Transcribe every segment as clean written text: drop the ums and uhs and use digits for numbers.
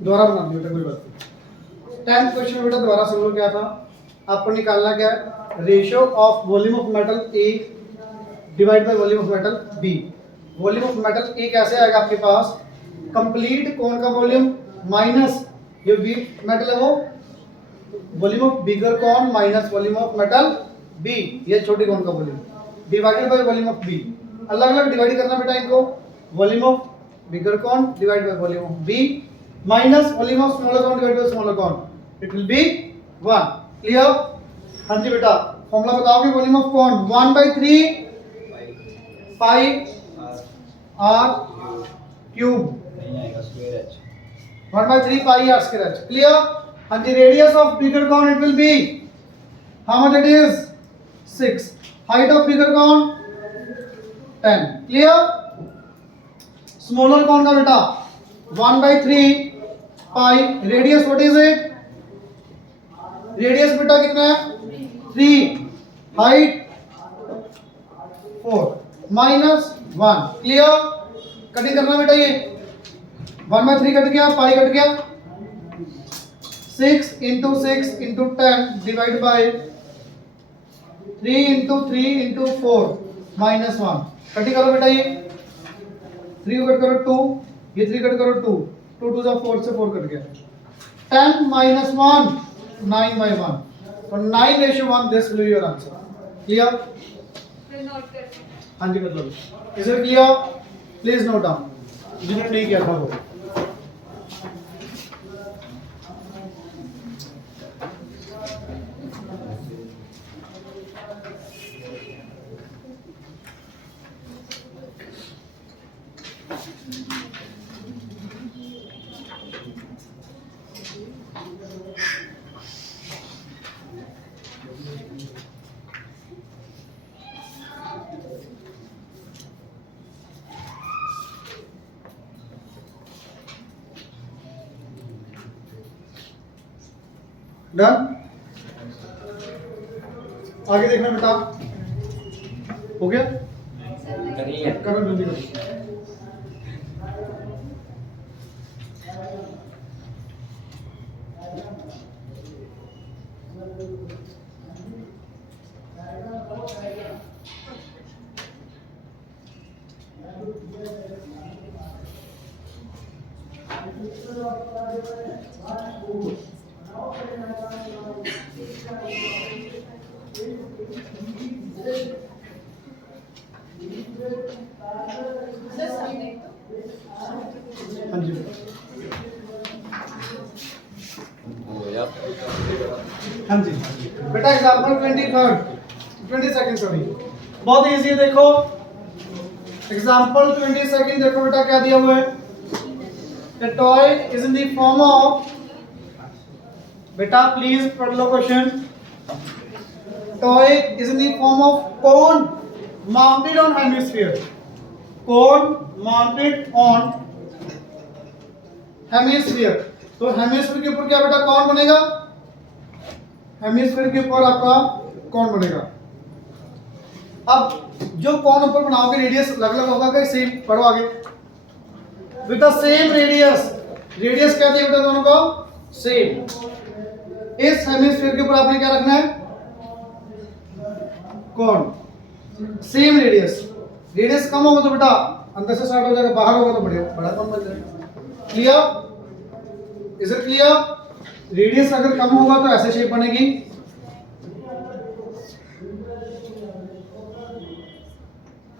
दोबारा बना दिया बेटा, कोई बात नहीं। 10th क्वेश्चन बेटा दोबारा सुन लो, क्या था आपको निकालना, क्या ratio of volume of metal A divide by volume of metal B. Volume of metal A कैसे आएगा आपके पास, कंप्लीट कौन का वॉल्यूम माइनस जो बी मेटल है वो volume of bigger cone minus volume of metal B, ये छोटी कौन का volume divided by volume of B. अलग अलग डिवाइड करना बेटा इनको, volume of bigger cone divide by volume of B minus volume of smaller cone divide by smaller cone, it will be 1। Clear? हाँ जी बेटा, फॉर्मूला बताओगे volume of cone 1/3 pi R cube, नहीं आएगा square H, 1/3 pi R square H. Clear? हाँ जी, radius of bigger cone it will be how much, it is 6, height of bigger cone 10। Clear? Smaller cone का बेटा 1/3 pi, radius what is it, radius बेटा कितना है 3, height 4 minus 1। Clear? Cutting करना बेटा, ये 1/3 कट गया, पाई कट गया, 6 × 6 × 10 डिवाइड बाय 3 × 3 × 4 माइनस 1। कटिंग करो बेटा, ये 3 को कट करो 2, ये 3 कट करो 2, 2 2 4 से 4 कट गया, 10 minus 1 9/1, तो 9:1, this will be your answer. Clear? हाँ जी मतलब, is it clear? Please note down, जिन्होंने नहीं किया था वो। डन? आगे देखना बेटा, हो गया? करिए करो जल्दी करो। हाँ जी हाँ जी बेटा, एग्जाम्पल 22nd सॉरी, बहुत इजी है। देखो एग्जाम्पल 22nd, देखो बेटा क्या दिया हुआ है, the toy is in the form of, बेटा प्लीज पढ़ लो question, toy is in the form of cone mounted on hemisphere, cone mounted on hemisphere. तो हेमिस्फीयर के ऊपर क्या बेटा कौन बनेगा, हेमिस्फीयर के ऊपर आपका कौन बनेगा। अब जो कौन ऊपर बनाओगे रेडियस अलग अलग होगा, क्या सेम? पढ़ो आगे with the same radius, radius क्या थी बेटा दोनों को सेम। इस हेमिस्फीयर के ऊपर आपने क्या रखना है, कौन सेम रेडियस, रेडियस कम होगा तो बेटा अंदर से स्टार्ट हो जाएगा, बाहर होगा तो बड़ा बड़ा कौन बन जाएगा। Clear? Is it clear? Radius अगर कम होगा तो ऐसे शेप बनेगी,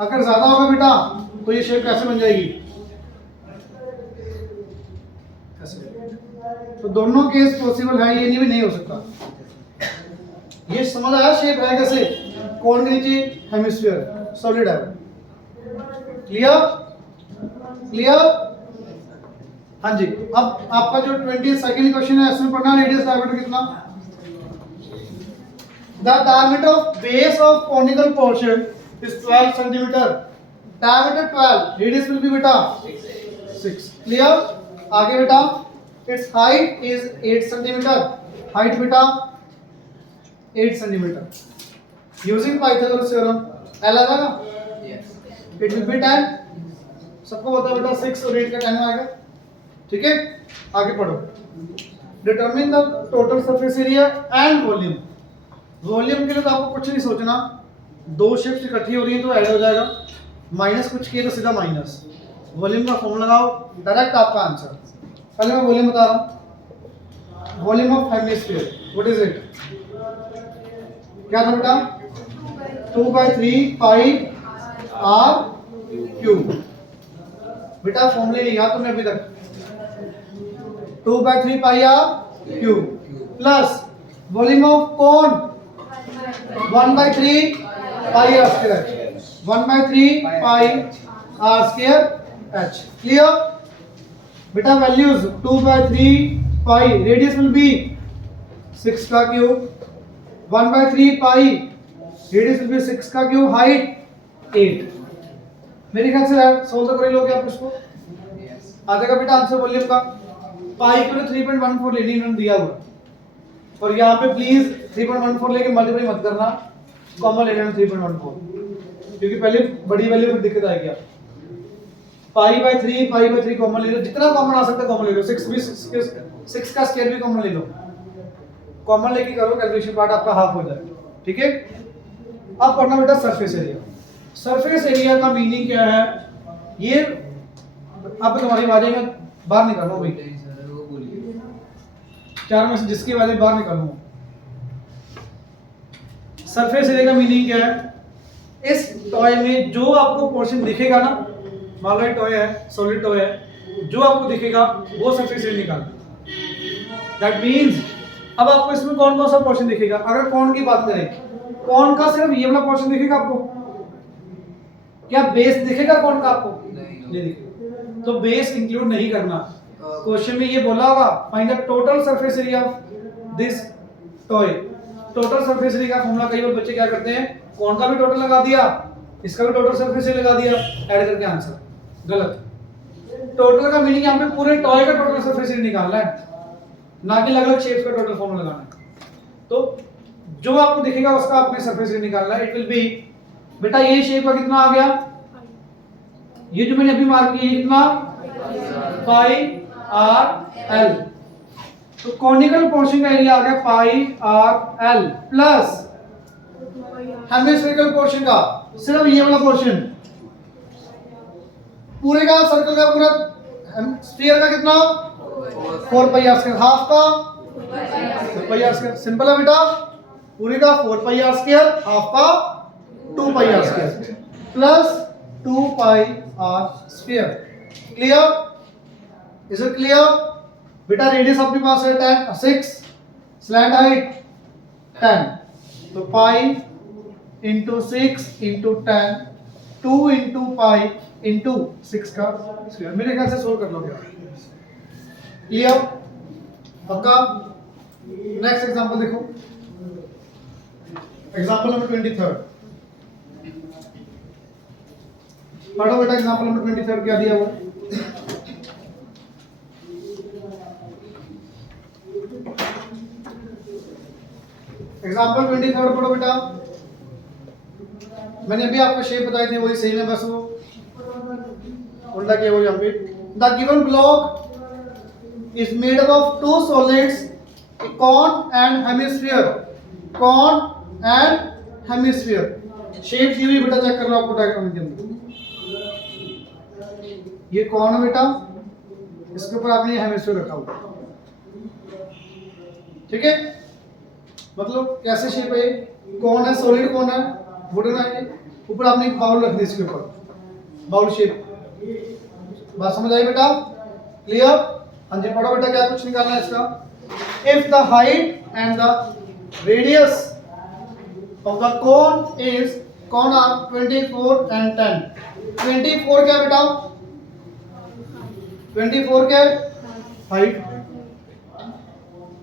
अगर ज्यादा होगा बेटा तो ये शेप कैसे बन जाएगी, ऐसे। तो दोनों केस पॉसिबल है, ये नहीं भी नहीं हो सकता। ये समझ आया शेप है कैसे, कौन के नीचे हेमिस्फीयर सॉलिड है। क्लियर? क्लियर? हाँ जी, अब आपका जो 22nd क्वेश्चन है इसमें पढ़ना रेडियस डायमीटर कितना, the diameter of base of conical portion is 12 centimetre, diameter 12, radius will B बेटा 6। क्लियर? आगे बेटा, it's height is 8 centimetre, height बेटा 8 centimetre, using Pythagoras theorem L आएगा ना, इट विल बी 10, सबको पता है बेटा 6 और 8 का 10 आएगा, ठीक है, आगे पढ़ो। Determine the total surface area and volume. Volume के लिए तो आपको कुछ नहीं सोचना, दो शिफ्ट इकट्ठी हो रही है तो ऐड हो जाएगा, माइनस कुछ किए तो सीधा माइनस। वॉल्यूम का फॉर्मूला लगाओ, डायरेक्ट आपका आंसर। पहले मैं वॉल्यूम बता रहा हूँ। Volume of hemisphere, what is it? क्या था बेटा? 2/3 पाई आर क्यूब। बेटा फॉर्मूले नहीं याद तुमने अभी तक? 2/3 pi R cube plus volume of cone? 1/3 pi R square, 1/3 pi R square h। Clear बेटा? Values 2/3 pi, radius will be 6 का cube, 1/3 pi, radius will be 6 का क्यूब, हाइट 8। मेरे ख्याल से सोल्व कर लोगे आप इसको, आ जाएगा बेटा आंसर वॉल्यूम का। पाई को 3.14 लेनी इन्होंने दिया हुआ, और यहाँ पे प्लीज 3.14 लेके मल्टीप्लाई मत करना, कॉमन ले लेना 3.14, क्योंकि पहले बड़ी वैल्यू में दिक्कत आएगी। पाई/3 कॉमन ले लो, जितना कॉमन आ सकता है कॉमन ले लो। 6 का स्क्वायर भी कॉमन ले लो, कॉमन लेके करो, कैलकुलेशन पार्ट आपका हाफ हो जाएगा। ठीक है, अब पढ़ना बेटा सरफेस एरिया। सरफेस एरिया का मीनिंग क्या है? ये अब तुम्हारी आवाजें में बाहर निकालो भाई, चार में से जिसकी आवाजें बाहर निकालो। सरफेस एरिया का मीनिंग क्या है? इस टॉय में जो आपको पोर्शन दिखेगा ना, मान लो टॉय है, सॉलिड टॉय है, जो आपको दिखेगा वो सरफेस एरिया निकालना। दैट मींस अब आपको इसमें कौन कौन सा पोर्शन दिखेगा? अगर कौन की बात करें, कौन का सिर्फ ये वाला पोर्शन दिखेगा आपको? क्या बेस दिखेगा कौन का आपको? नहीं दिखेगा, तो बेस इंक्लूड नहीं करना। क्वेश्चन में ये बोला होगा find the total surface area of this toy. Total surface area का फॉर्मूला कई बार बच्चे क्या करते हैं, कौन का भी टोटल लगा दिया, इसका भी टोटल सरफेस एरिया लगा दिया, ऐड करके आंसर। गलत। टोटल का मीनिंग यहाँ पे पूरे टॉय का टोटल सरफेस एरिया निकालना है, ना कि अलग-अलग शेप्स का टोटल फॉर्मूला लगाना है। तो जो आपको दिखेगा उसका आपने सरफेस एरिया निकालना है। इट विल बी बेटा ये शेप का कितना आ गया, ये जो मैंने अभी मार्क किया कितना, पाई आर एल। तो कॉनिकल पोर्शन का एरिया आ गया pi R L plus hemispherical portion का सिर्फ ये वाला पोर्शन, पूरे का सर्कल का पूरा स्फीयर का कितना, 4 पाई आर स्क्वायर, हाफ का 4 पाई आर स्क्वायर। सिंपल है बेटा, पूरे का 4 पाई आर स्क्वायर, हाफ का 2 pi R square plus 2 pi R square. Clear? Is it clear? बेटा रेडियस आपके पास है 10 6, स्लैंट हाइट 10, तो pi into 6 into 10, 2 into pi into 6 का स्क्वायर। मेरे ख्याल से सोल्व कर लोगे। क्लियर? पक्का? नेक्स्ट एग्जांपल देखो, एग्जांपल नंबर 23। पढ़ो बेटा एग्जांपल नंबर 23 क्या दिया हुआ। एग्जांपल 23 पढ़ो बेटा। मैंने अभी आपको शेप बताए थे वही सही है, बस वो उल्टा किया हुआ यहाँ पे। The given block is made up of 2 solids, cone and hemisphere. Cone and hemisphere shape दी हुई बेटा, चेक कर लो आपको डायग्राम के अंदर। ये कौन है बेटा, इसके ऊपर आपने हेमिस्फीयर रखा हुआ, ठीक है। मतलब कैसे शेप है, कौन है, सॉलिड कौन है, वुडन है, ऊपर आपने एक बाउल रख दी इसके ऊपर, बाउल शेप। बात समझ आई बेटा? क्लियर? हाँ जी पढ़ो बेटा, क्या कुछ निकालना है इसका। If the height and the radius of the cone is, कौन आर 24 एंड 10। 24 क्या बेटा, 24 क्या हाइट,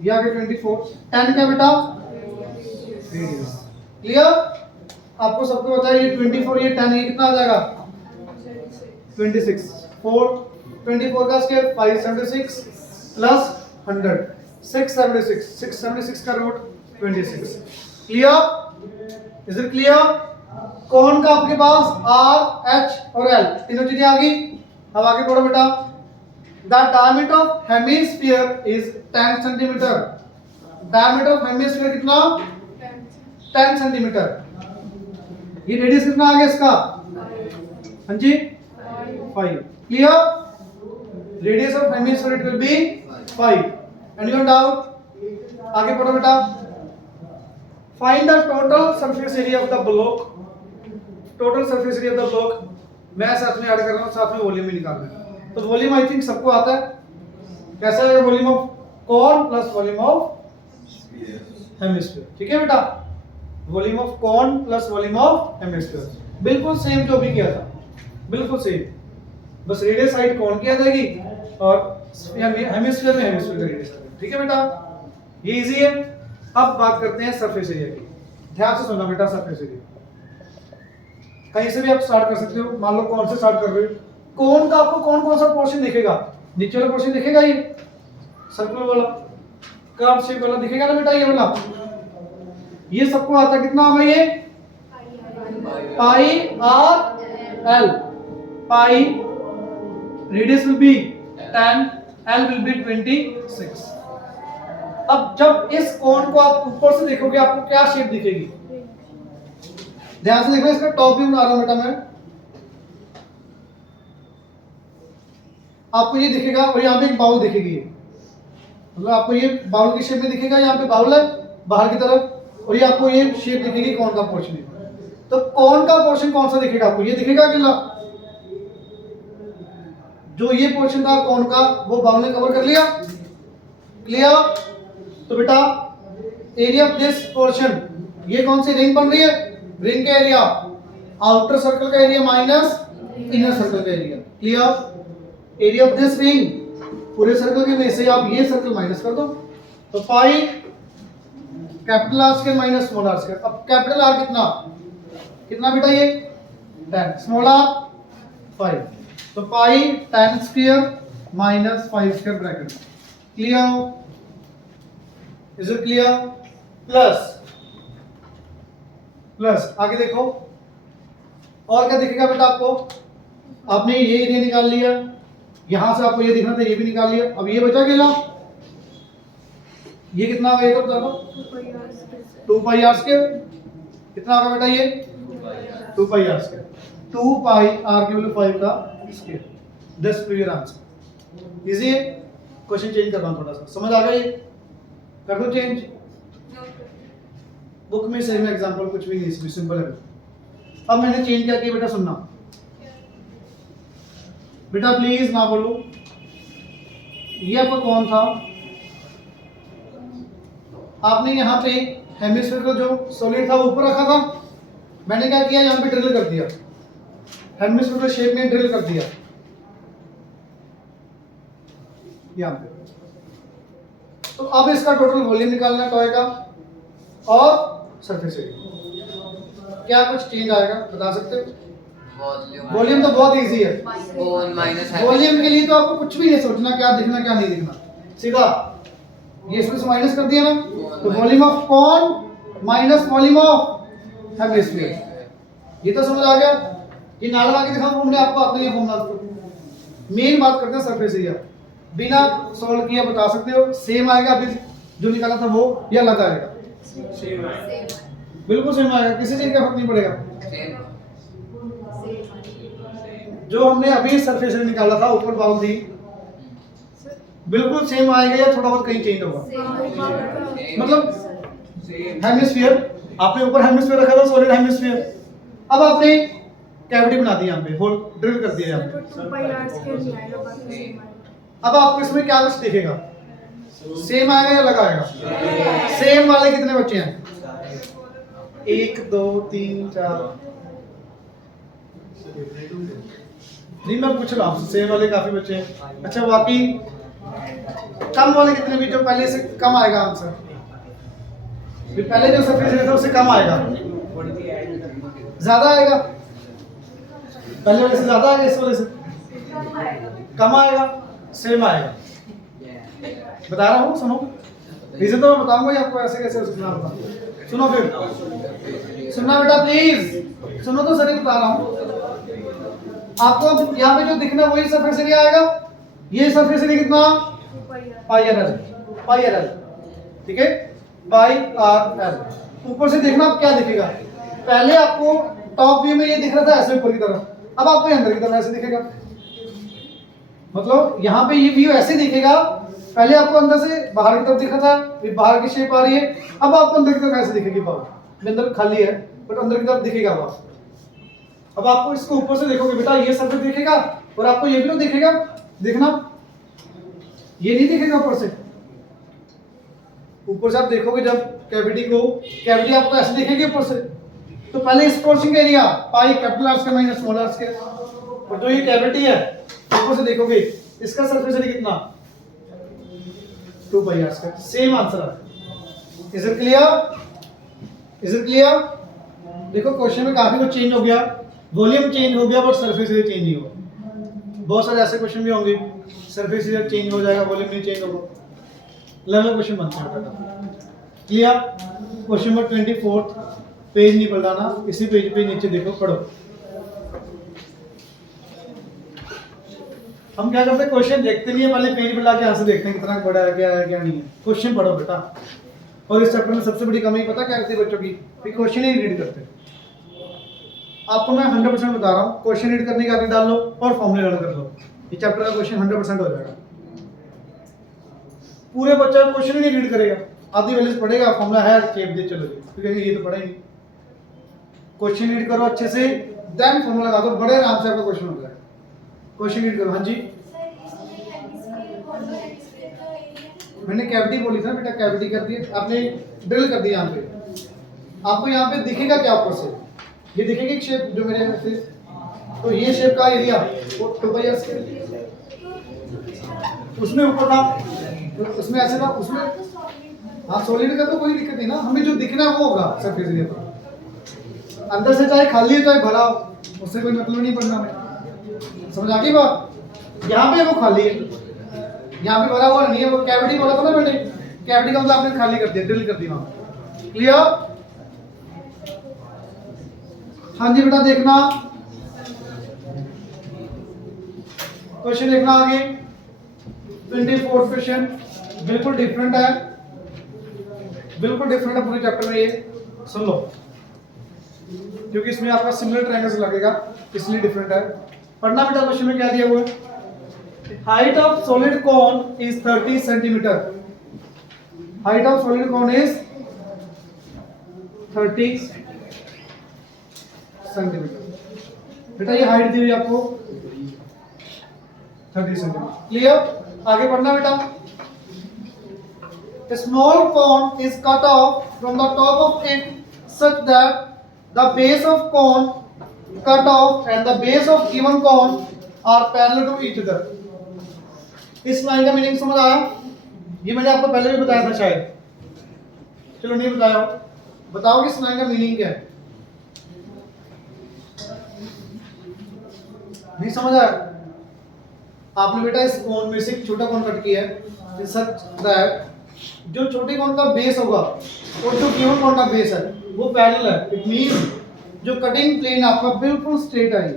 ये आ गया 24। 10 क्या बेटा, रेडियस। क्लियर? आपको सबको पता है ये 24 ये 10 ये कितना आ जाएगा 26। 24 का स्क्वायर 576 प्लस 100 676, 676 का root 26। Clear? Is it clear? कौन का आपके पास आर एच और एल तीनों चीजें आ गई। अब आगे पढ़ो बेटा, the diameter of hemisphere is 10 centimetre. Diameter of hemisphere कितना? 10 सेंटीमीटर। ये रेडियस कितना आ गया इसका? हाँ जी 5। Clear? Radius of hemisphere it will B 5। Anyone doubt? आगे पढ़ो बेटा। Find the total surface area of the block. Total surface area of the block मैं साथ में ऐड कर रहा हूं, साथ में वॉल्यूम भी निकालना है। तो वॉल्यूम आई थिंक सबको आता है। कैसा है? Volume of cone plus volume of hemisphere. ठीक है बेटा? Volume of cone plus volume of hemisphere बिल्कुल सेम जो भी किया था, बिल्कुल सेम। बस रेडियस साइड कोन की आ जाएगी और हेमिस्फीयर में हेमिस्फीयर का रेडियस आ जाएगा। ठीक है बेटा? ये इजी है। अब बात करते हैं सरफेस एरिया की। ध्यान से सुनना बेटा। सरफेस एरिया कहीं से भी आप स्टार्ट कर सकते हो। मान लो कौन से स्टार्ट कर रहे हो, कोन का आपको कौन कौन सा पोर्शन दिखेगा? नीचे वाला पोर्शन दिखेगा, ये सर्कल वाला, कर्व शेप वाला दिखेगा ना बेटा, ये वाला। ये सबको आता है। कितना होगा ये? Pi R L. Pi radius will be 10, L will be 26। अब जब इस कोन को आप ऊपर से देखोगे आपको क्या शेप दिखेगी? ध्यान से देखो। इसका टॉप व्यू बना रहा हूं बेटा मैं। आपको ये दिखेगा और यहाँ पे एक बाउल दिखेगी। मतलब आपको ये बाउल की शेप में दिखेगा। यहाँ पे बाउल है बाहर की तरफ और ये आपको ये शेप दिखेगी कौन का पोर्शन है। तो कौन का पोर्शन कौन सा दिखेगा आपको? ये दिखेगा अकेला। जो ये पोर्शन था कौन का वो बाउल ने कवर कर लिया। क्लियर? तो बेटा एरिया ऑफ दिस पोर्शन, ये कौन सी रिंग बन रही है? रिंग का एरिया, आउटर सर्कल का एरिया माइनस इनर सर्कल का area. Clear? Area of this ring, पूरे सर्कल के में से आप ये सर्कल माइनस कर दो। तो pi capital R square minus small r square. अब कैपिटल आर कितना कितना बेटा? ये 10, स्मॉल आर 5। तो pi 10 square minus 5 square bracket. Clear? Is it clear? Plus plus आगे देखो और क्या दिखेगा बेटा आपको? आपने ये एरिया निकाल लिया, यहां से आपको ये दिखना था, ये भी निकाल लिया। अब ये बचा गेला, ये कितना होगा? ये तो बता दो। 2 पाई आर स्क्वायर। कितना होगा बेटा ये? 2 pi R square. 2 pi are की वैल्यू 5 का square. That's clear answer. Easy है। क्वेश्चन चेंज कर रहा हूं थोड़ा सा, समझ आ गया? ये कर दो चेंज। बुक में सेम एग्जांपल कुछ भी नहीं, इसमें सिंपल है। अब मैंने चेंज क्या किया बेटा? सुनना बेटा, प्लीज ना बोलो। ये आपका कौन था? आपने यहाँ पे हेमिस्फीयर का जो सॉलिड था वो ऊपर रखा था। मैंने क्या किया? यहाँ पे ड्रिल कर दिया, हेमिस्फीयर के शेप में ड्रिल कर दिया यहाँ पे। तो अब इसका टोटल वॉल्यूम निकालना है टॉय का और सरफेस एरिया। क्या कुछ चेंज आएगा बता सकते हो? वॉल्यूम तो बहुत इजी है। वॉल्यूम के लिए तो आपको कुछ भी नहीं सोचना क्या दिखना क्या नहीं दिखना, सीधा ये इसमें से माइनस कर दिया ना। तो volume of cone minus volume of hemisphere. ये तो समझ आ गया। ये नाल लगा के दिखाऊं हमने आपको, आता नहीं फॉर्मूला। मेन बात करते हैं सरफेस एरिया। बिना सॉल्व किया बता सकते हो सेम आएगा अभी जो निकाला था वो, या अलग आएगा? बिल्कुल सेम आएगा, किसी चीज का फर्क नहीं पड़ेगा। जो हमने अभी सरफेस एरिया निकाला था, ऊपर बाउल थी, बिल्कुल सेम आएगा या थोड़ा बहुत कहीं चेंज होगा? मतलब हेमिस्फीयर, आपने ऊपर हेमिस्फीयर रखा था, सॉलिड हेमिस्फीयर। अब आपने कैविटी बना दी, यहाँ पे होल ड्रिल कर दिया यहाँ पे। अब आपको इसमें क्या कुछ दिखेगा? सेम आएगा या अलग आएगा? सेम वाले कितने बच्चे हैं? 1 2 3 4। नहीं मैं पूछ रहा हूँ, सेम वाले काफी बच्चे हैं। अच्छा बाकी कम वाले कितने भी? जो पहले से कम आएगा आंसर, पहले जो सरफेस एरिया था उससे कम आएगा, ज्यादा आएगा? पहले वाले से ज्यादा आएगा, इस वाले से कम आएगा, सेम आएगा? बता रहा हूँ, सुनो। रीजन तो मैं बताऊंगा ही आपको, ऐसे कैसे सुनना होगा। सुनो फिर, सुनना बेटा प्लीज, सुनो तो सर, बता रहा हूँ आपको। यहाँ पे जो दिखना वही सरफेस एरिया आएगा। ये सरफेस एरिया कितना, पाई आर एल, पाई आर एल, ठीक है, पाई आर एल। ऊपर से देखना आप क्या दिखेगा, पहले आपको टॉप व्यू में ये दिख रहा था ऐसे ऊपर की तरफ, अब आपको अंदर की तरफ ऐसे दिखेगा। मतलब यहाँ पे ये व्यू ऐसे दिखेगा, पहले आपको अंदर से बाहर की तरफ दिख रहा था, फिर बाहर की शेप आ रही है, अब आपको अंदर की तरफ ऐसे दिखेगी पावर, अंदर खाली है बट अंदर की तरफ दिखेगा पावर। अब आपको इसको ऊपर से देखोगे बेटा, ये सरफेस दिखेगा और आपको ये भी तो दिखेगा, देखना ये नहीं दिखेगा ऊपर से। ऊपर से आप देखोगे जब कैविटी को, कैविटी आपको ऐसे दिखेगी ऊपर से, तो पहले इस पोर्शन का area pi capital R square minus small r square, और जो ये कैविटी है ऊपर से देखोगे इसका सरफेस एरिया कितना, 2 pi R square. Same answer है। Is it clear, is it clear? देखो क्वेश्चन में काफी कुछ चेंज हो गया, वॉल्यूम चेंज हो गया बट सरफेस एरिया चेंज नहीं हुआ। बहुत सारे ऐसे क्वेश्चन भी होंगे सरफेस एरिया चेंज हो जाएगा, वॉल्यूम नहीं चेंज होगा, अलग क्वेश्चन बनते हैं। क्लियर? क्वेश्चन नंबर 24 पेज नहीं पलटाना, इसी पेज पे नीचे देखो, पढ़ो। हम क्या करते हैं, क्वेश्चन देखते नहीं है, पहले पेज पलटा के यहाँ से देखते हैं कितना बड़ा है, क्या है क्या नहीं है। क्वेश्चन पढ़ो बेटा। और इस चैप्टर में सबसे बड़ी कमी पता क्या होती है बच्चों की, कि क्वेश्चन ही रीड करते। आपको मैं 100% बता रहा हूँ, क्वेश्चन रीड करने की आदत डाल लो और फॉर्मूले लर्न कर लो, ये चैप्टर का क्वेश्चन 100% हो जाएगा। पूरे बच्चा क्वेश्चन ही नहीं रीड करेगा, आधी वैल्यूज पढ़ेगा, फॉर्मूला है शेप दे चलो जी, क्योंकि ये तो पढ़ा ही नहीं। क्वेश्चन रीड करो अच्छे से, देन फॉर्मूला लगा दो, बड़े आराम से आपका क्वेश्चन हो जाएगा। क्वेश्चन रीड करो। हाँ जी, मैंने कैविटी बोली था बेटा, कैविटी कर दी, आपने ड्रिल कर दिया। यहाँ पे आपको यहाँ पे दिखेगा क्या ऊपर से, ये दिखेगी एक शेप जो मेरे में से, तो ये शेप का एरिया वो 2 पाई आर स्क्वायर, उसमें ऊपर था, उसमें ऐसे था, उसमें हाँ सॉलिड का तो कोई दिक्कत नहीं ना, हमें जो दिखना है वो होगा सरफेस एरिया पर। अंदर से चाहे खाली हो चाहे भरा हो, उससे कोई मतलब नहीं पड़ना हमें। समझ आ गई बात? यहाँ पे वो खाली है, यहाँ पे भरा हुआ नहीं है, वो कैविटी बोला था ना मैंने, कैविटी का मतलब आपने खाली कर दिया, ड्रिल कर दी वहां। क्लियर? हाँ जी बेटा, देखना क्वेश्चन, देखना आगे 24th क्वेश्चन बिल्कुल डिफरेंट है, बिल्कुल डिफरेंट है पूरे चैप्टर में, ये सुन लो क्योंकि इसमें आपका सिमिलर ट्रायंगल्स लगेगा, इसलिए डिफरेंट है। पढ़ना बेटा, क्वेश्चन में क्या दिया हुआ है, height of solid cone is 30 centimetre, height of solid cone is 30 centimetre. बेटा ये हाइट दी हुई आपको 30 सेंटीमीटर। क्लियर? आगे पढ़ना बेटा। A small cone is cut off from the top of it such that the base of cone cut off and the base of given cone are parallel to each other. इस line का meaning समझ आया? ये मैंने आपको पहले भी बताया था शायद, चलो नहीं बताया, बताओ कि इस लाइन का मीनिंग क्या है? नहीं समझ आया? आपने बेटा इस कोन में से एक छोटा कोन कट किया है, सच दैट जो छोटे कोन का बेस होगा और जो गिवन कोन का बेस है वो पैरेलल है। इट मींस जो कटिंग प्लेन आपका बिल्कुल स्ट्रेट आई,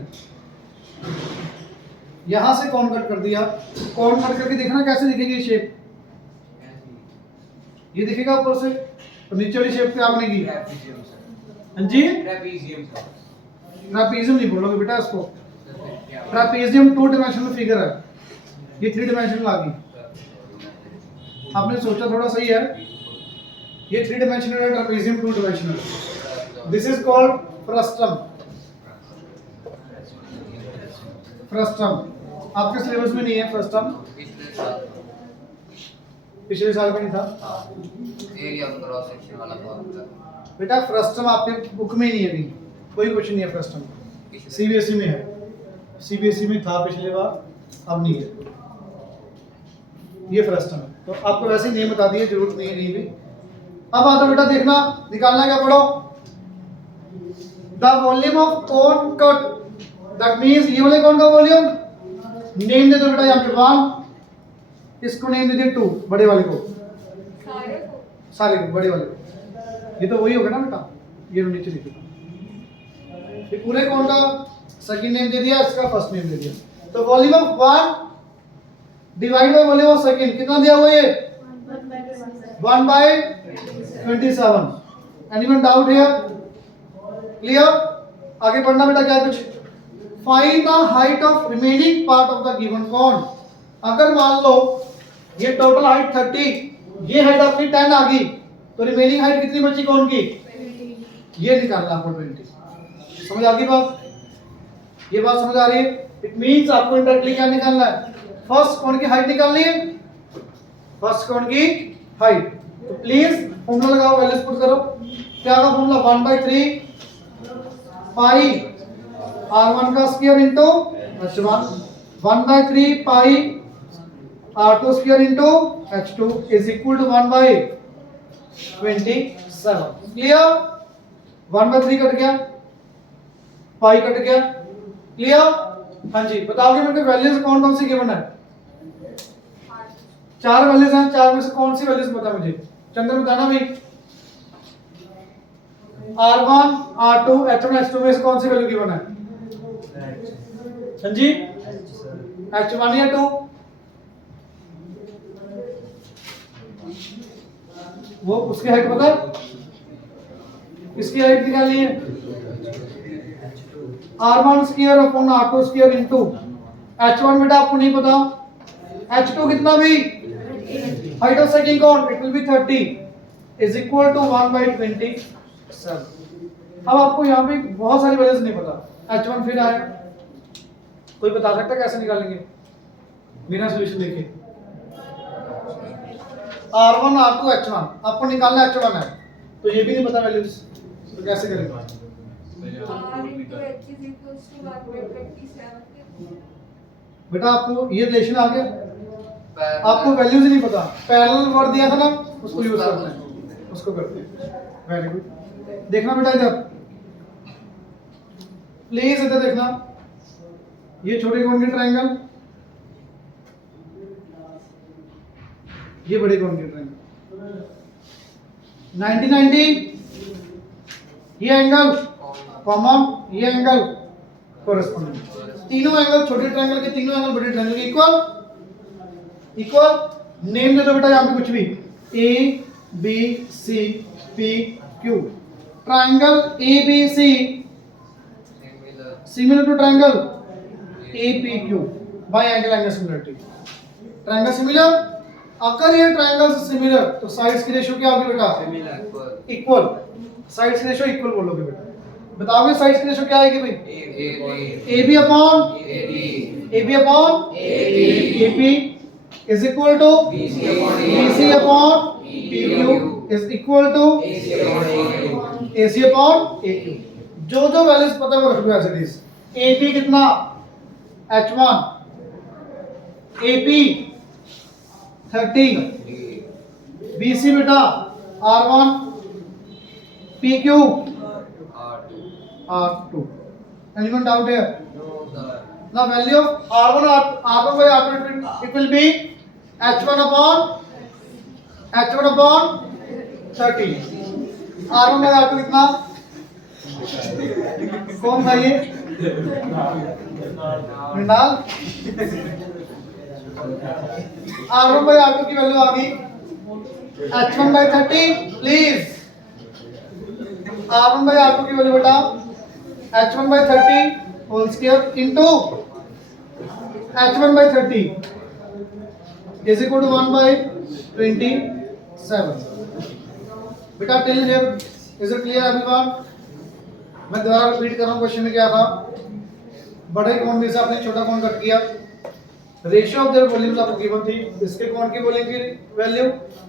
यहां से कोन कट कर दिया, कोन कट करके देखना कैसे दिखेगी ये शेप, ये दिखेगा ऊपर से, और नीचे वाली शेप पे आपने की। हाँ जी, ट्रापेजियम नहीं बोलोगे बेटा इसको, ट्रापेजियम 2 डायमेंशनल फिगर है, ये 3 डायमेंशनल आ गई। आपने सोचा थोड़ा सही है, ये 3 डायमेंशनल है, trapezium 2 dimensional. This is called frustum. Frustum आपके सिलेबस में नहीं है, फ्रस्टम पिछले साल में नहीं था एरिया क्रॉस सेक्शन वाला फॉर्मूला बेटा। फ्रस्टम आपके बुक में नहीं है, अभी कोई क्वेश्चन नहीं है फ्रस्टम, सीबीएसई में है, सीबीएसई में था पिछले बार, अब नहीं है ये फ्रस्टम है। तो आपको वैसे ही नेम बता दिए, जरूरत नहीं है कहीं भी। अब आता बेटा, देखना निकालना क्या, पढ़ो। The volume of cone cut, that means ये वाले कोन का वॉल्यूम नेम दे दो बेटा, यहाँ पे 1, इसको नेम दे दिए 2, बड़े वाले को, सारे को बड़े वाले को, ये तो वही होगा ना बेटा, ये नीचे लिखो, ये पूरे कोन का सेकंड नेम दे दिया, इसका फर्स्ट नेम दे दिया। तो volume of 1 divide by volume of second कितना दिया हुआ ये 1/27। Anyone doubt here? क्लियर? आगे पढ़ना बेटा क्या है कुछ। Find the height of remaining part of the given cone. अगर मान लो ये टोटल हाइट 30, ये हाइट आपकी 10 आ गई, तो रिमेनिंग हाइट कितनी बची कोन की? ये निकालना आपको 20। समझ आ गई बात? ये बात समझ आ रही है? इट मींस आपको इंडायरेक्टली क्या निकालना है? फर्स्ट कोण की हाइट निकालनी है, फर्स्ट कोण की हाइट। तो प्लीज फॉर्मूला लगाओ, वैल्यूज पुट करो। क्या का फॉर्मूला? 1/3 पाई r1 का स्क्वायर इनटू h1, 1/3 पाई r2 square into h2 is equal to 1/27। Clear? 1/3 cut गया, पाई कट गया। क्लियर? हाँ जी, बताओगे मेरे को वैल्यूज कौन कौन सी गिवन है? 4 वैल्यूज हैं, 4 में से कौन सी वैल्यूज पता मुझे? चंद्र बताना भाई। R1 R2 H1 H2 में से कौन सी वैल्यू गिवन है? हाँ जी, H1 या 2? वो उसकी हाइट पता है? किसकी हाइट निकालनी है? R1 square upon R2 square into H1 बेटा आपको नहीं पता, H2 कितना भी height of second cone it will be 30 is equal to 1/27। अब आपको यहाँ पे बहुत सारी वैल्यूज नहीं पता, H1 फिर आया, कोई बता सकता है कैसे निकालेंगे बिना सॉल्यूशन देखे? R1 R2 H1 आपको निकालना H1 है, तो ये भी नहीं पता वैल्यूज, तो कैसे करेंगे? बेटा आपको ये रिलेशन आ गया, आपको वैल्यूज नहीं पता, पैरेलल वर्ड दिया था ना, उसको यूज करते हैं, उसको करते हैं। Very good. देखना बेटा इधर, प्लीज इधर देखना, ये छोटे कोण के ट्रायंगल, ये बड़े कोण के ट्रायंगल, 90-90 ये एंगल कॉमन, ये एंगल कोरेस्पोंडिंग, तीनों एंगल छोटे ट्रायंगल के, तीनों एंगल बड़े ट्रायंगल के इक्वल इक्वल। नेम दे दो बेटा यहां पे कुछ भी, A B C P Q. Triangle A B C similar to triangle A P Q by angle angle similarity. Triangle similar, अगर ये ट्रायंगल सिमिलर तो साइड्स की रेशियो क्या होगी बेटा? इक्वल। साइड्स की रेशियो इक्वल बोलोगे बेटा। बताओगे साइड्स की रेशियो क्या आएगी भाई? A B upon A P is equal to BC upon PQ is equal to AC upon AQ। जो जो वैल्यूज पता है वो रख दो एज इट इज। AP कितना? H1, AP 30, BC बेटा R1, PQ R2। Anyone doubt here? The value of R1 by R2 it will be H1 upon 30। R1 by R2 कितना? कौन था ये? मृणाल। R1 by R2 की वैल्यू आ गई H1 by 30 please. R1 by R2 की value बेटा H1 by 30 whole square into H1 by 30 is equal to 1/27। बेटा till here is it clear everyone? मैं दोबारा रिपीट कर रहा हूं, क्वेश्चन में क्या था? बड़े कोण में से आपने छोटा कोण कट किया, रेशियो ऑफ देयर वॉल्यूम्स आपको गिवन थी, इसके कोण की वॉल्यूम की वैल्यू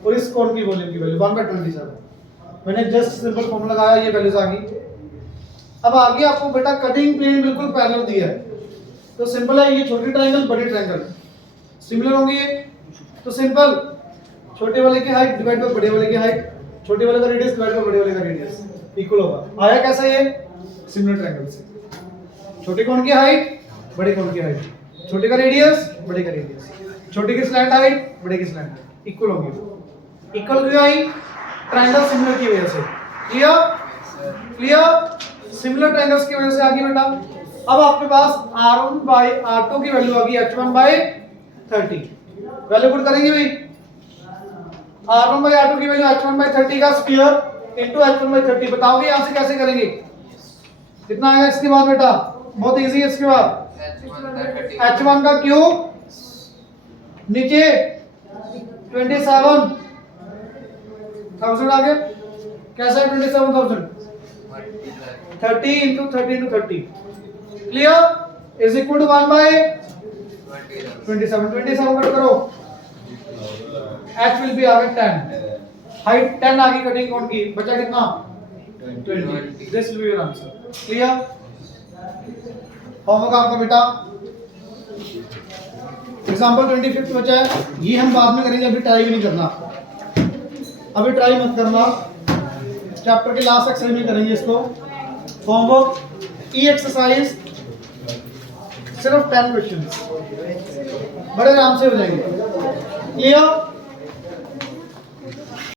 और इस कोण की वॉल्यूम की वैल्यू 1/27। मैंने जस्ट सिंपल फॉर्मूला लगाया, ये वैल्यूज आ गई। अब आगे आपको बेटा कटिंग प्लेन बिल्कुल पैरेलल दिया है, तो सिंपल है, ये छोटी ट्रायंगल बड़ी ट्रायंगल सिमिलर होंगे ये, तो सिंपल छोटे वाले की हाइट डिवाइड बाय बड़े वाले की हाइट, छोटे वाले का रेडियस डिवाइड बाय बड़े वाले का रेडियस इक्वल होगा। आया कैसा ये? सिमिलर ट्रायंगल से छोटे कोण की हाइट बड़े कोण की हाइट, छोटे का रेडियस बड़े का रेडियस, छोटे की स्लैंट हाइट बड़े की स्लैंट हाइट इक्वल होंगे। इक्वल क्यों आई? ट्रायंगल सिमिलर की वजह से। क्लियर? क्लियर? सिमिलर ट्रायंगल्स की वजह से आ गई बेटा। अब आपके पास R1 by R2 की वैल्यू आ गई H1 by 30। वैल्यू पुट करेंगे भाई, r1 बाई r2 की वैल्यू h1 बाई 30 का स्क्वायर इनटू h1 बाई 30। बताओगे यहां से कैसे करेंगे, कितना आएगा इसके बाद बेटा, बहुत इजी है। इसके बाद h1 का क्यूब नीचे 27,000 आ गया, कैसा है 27,000, 30 into 30 into 30 clear is equal to 1 by 27 cut करो, h विल बी आ गया 10, हाइट 10 आ गई कटिंग कोण की, बचा कितना 20। This will be your answer. Clear, homework आपका बेटा एग्जांपल 25 बचा है, ये हम बाद में करेंगे, अभी ट्राई भी नहीं करना, अभी ट्राई मत करना, चैप्टर के लास्ट सेक्शन में करेंगे इसको। होमवर्क ई एक्सरसाइज सिर्फ 10 क्वेश्चन, बड़े आराम से हो जाएंगे। क्लियर।